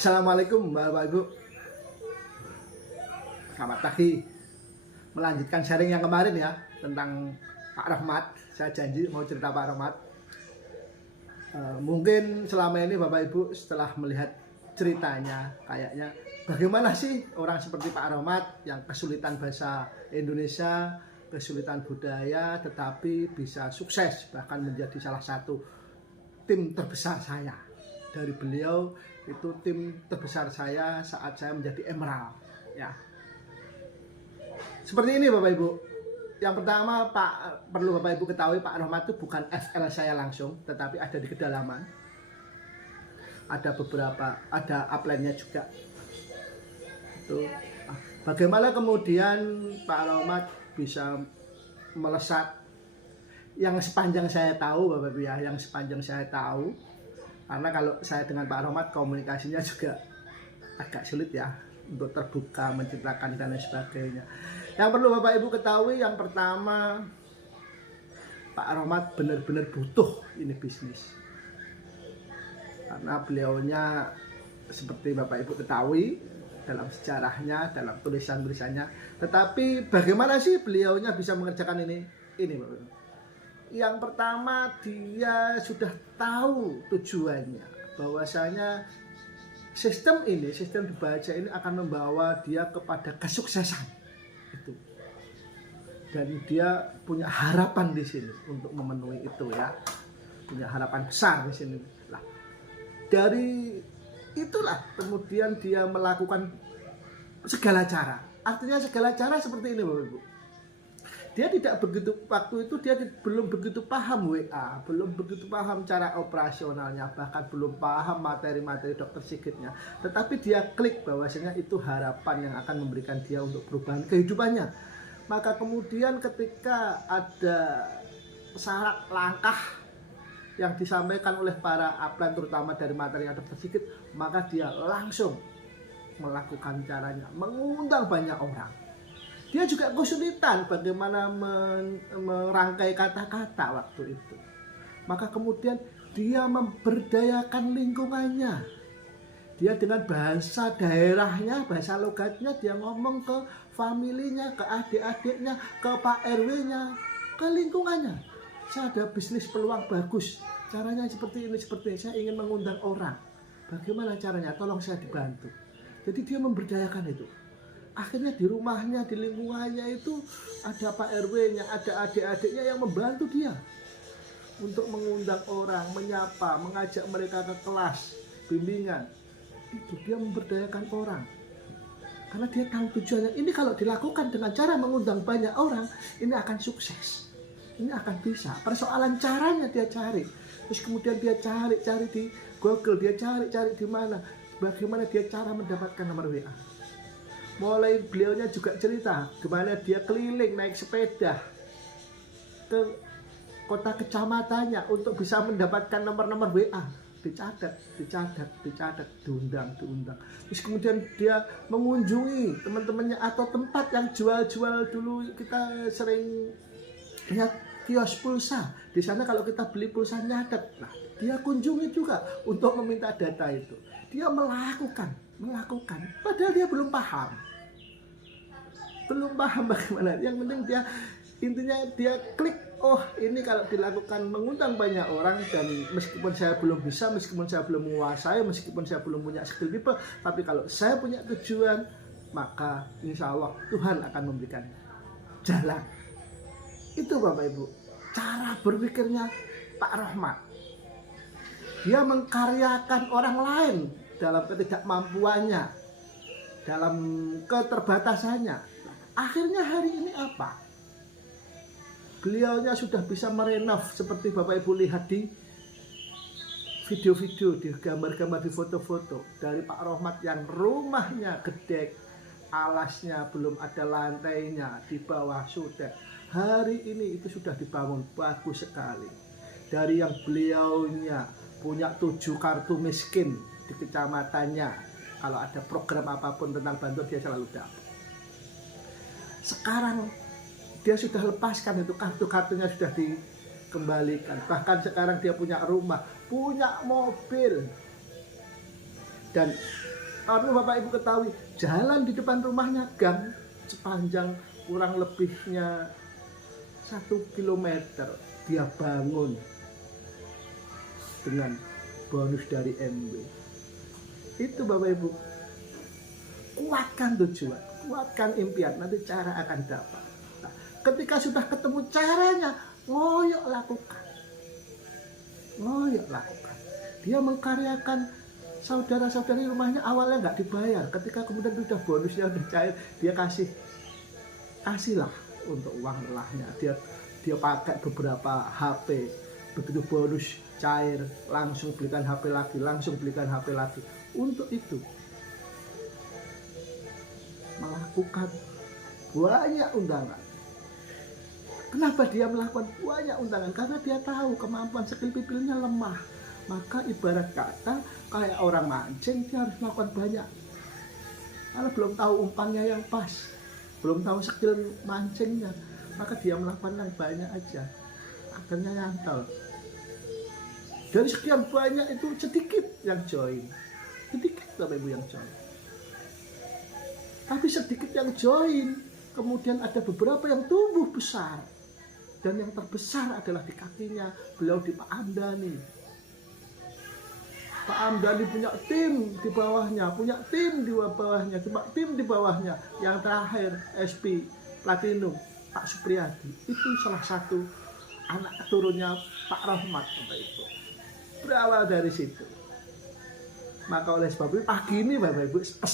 Assalamualaikum Bapak Ibu. Selamat pagi. Melanjutkan sharing yang kemarin ya tentang Pak Rahmat. Saya janji mau cerita Pak Rahmat. Mungkin selama ini Bapak Ibu setelah melihat ceritanya kayaknya bagaimana sih orang seperti Pak Rahmat yang kesulitan bahasa Indonesia, kesulitan budaya, tetapi bisa sukses bahkan menjadi salah satu tim terbesar saya. Dari beliau itu tim terbesar saya saat saya menjadi Emerald ya. Seperti ini Bapak Ibu. Yang pertama perlu Bapak Ibu ketahui, Pak Rahmat itu bukan FL saya langsung, tetapi ada di kedalaman. Ada beberapa, ada upline-nya juga. Itu. Bagaimana kemudian Pak Rahmat bisa melesat yang sepanjang saya tahu Bapak Ibu ya, yang sepanjang saya tahu. Karena kalau saya dengan Pak Rahmat komunikasinya juga agak sulit ya untuk terbuka, menceritakan dan lain sebagainya. Yang perlu Bapak Ibu ketahui, yang pertama Pak Rahmat benar-benar butuh ini bisnis. Karena beliaunya seperti Bapak Ibu ketahui dalam sejarahnya, dalam tulisan-tulisannya. Tetapi bagaimana sih beliaunya bisa mengerjakan ini? Ini Bapak Ibu. Yang pertama, dia sudah tahu tujuannya, bahwasanya sistem dibaca ini akan membawa dia kepada kesuksesan itu, dan dia punya harapan di sini untuk memenuhi itu ya, punya harapan besar di sini. Lah, dari itulah kemudian dia melakukan segala cara. Artinya segala cara seperti ini Bapak Ibu. Dia tidak begitu, waktu itu dia belum begitu paham WA, belum begitu paham cara operasionalnya, bahkan belum paham materi-materi dokter Sigitnya. Tetapi dia klik bahwasanya itu harapan yang akan memberikan dia untuk perubahan kehidupannya. Maka kemudian ketika ada syarat langkah yang disampaikan oleh para upline terutama dari materi dokter Sigit, maka dia langsung melakukan caranya, mengundang banyak orang. Dia juga kesulitan bagaimana merangkai kata-kata waktu itu. Maka kemudian dia memberdayakan lingkungannya. Dia dengan bahasa daerahnya, bahasa logatnya, dia ngomong ke familinya, ke adik-adiknya, ke Pak RW-nya, ke lingkungannya. Saya ada bisnis peluang bagus. Caranya seperti ini, seperti ini. Saya ingin mengundang orang. Bagaimana caranya? Tolong saya dibantu. Jadi dia memberdayakan itu. Akhirnya di rumahnya, di lingkungannya itu ada Pak RW-nya, ada adik-adiknya yang membantu dia untuk mengundang orang, menyapa, mengajak mereka ke kelas, bimbingan. Itu dia memberdayakan orang. Karena dia tahu tujuannya. Ini kalau dilakukan dengan cara mengundang banyak orang, ini akan sukses. Ini akan bisa. Persoalan caranya dia cari. Terus kemudian dia cari di Google, dia cari di mana. Bagaimana dia cara mendapatkan nomor WA. Mulai beliaunya juga cerita gimana dia keliling naik sepeda ke kota kecamatannya untuk bisa mendapatkan nomor-nomor WA. Dicatat, diundang. Terus kemudian dia mengunjungi teman-temannya atau tempat yang jual-jual dulu kita sering lihat kios pulsa. Di sana kalau kita beli pulsa nyatet. Nah, dia kunjungi juga untuk meminta data itu. Dia melakukan, padahal dia belum paham bagaimana. Yang penting dia intinya dia klik, oh ini kalau dilakukan mengundang banyak orang, dan meskipun saya belum bisa, meskipun saya belum menguasai, meskipun saya belum punya skill people, tapi kalau saya punya tujuan, maka insya Allah Tuhan akan memberikan jalan. Itu Bapak Ibu cara berpikirnya Pak Rahmat. Dia mengkaryakan orang lain dalam ketidakmampuannya, dalam keterbatasannya. Akhirnya hari ini apa? Beliaunya sudah bisa merenov seperti Bapak Ibu lihat di video-video, di gambar-gambar, di foto-foto dari Pak Rahmat yang rumahnya gede, alasnya belum ada lantainya, di bawah sudah. Hari ini itu sudah dibangun bagus sekali. Dari yang beliaunya punya 7 kartu miskin di kecamatannya, kalau ada program apapun tentang bantuan dia selalu dapat. Sekarang dia sudah lepaskan itu, kartu-kartunya sudah dikembalikan. Bahkan sekarang dia punya rumah, punya mobil. Dan Karena Bapak Ibu ketahui, jalan di depan rumahnya gang sepanjang kurang lebihnya 1 kilometer dia bangun dengan bonus dari MB. Itu Bapak Ibu, kuatkan tujuan, kuatkan impian, nanti cara akan dapat. Nah, ketika sudah ketemu caranya, ngoyok lakukan. Dia mengkaryakan saudara-saudari rumahnya, awalnya nggak dibayar, ketika kemudian sudah bonusnya udah cair, dia kasihlah untuk uang lelahnya. Dia pakai beberapa HP, begitu bonus cair langsung belikan HP lagi, untuk itu melakukan banyak undangan. Kenapa dia melakukan banyak undangan? Karena dia tahu kemampuan skill people-nya lemah. Maka ibarat kata kayak orang mancing, dia harus melakukan banyak. Kalau belum tahu umpannya yang pas, belum tahu skill mancingnya, maka dia melakukan yang banyak aja, akhirnya nyantol. Dari sekian banyak itu sedikit yang join, sedikit Bapak Ibu yang join. Tapi sedikit yang join, kemudian ada beberapa yang tumbuh besar, dan yang terbesar adalah di kakinya beliau, di Pak Amdani. Pak Amdani punya tim di bawahnya, tim di bawahnya. Yang terakhir SP Platinum Pak Supriyadi, itu salah satu anak turunnya Pak Rahmat, Bapak Ibu. Berawal dari situ. Maka oleh sebab itu pagi ini Bapak Ibu pesan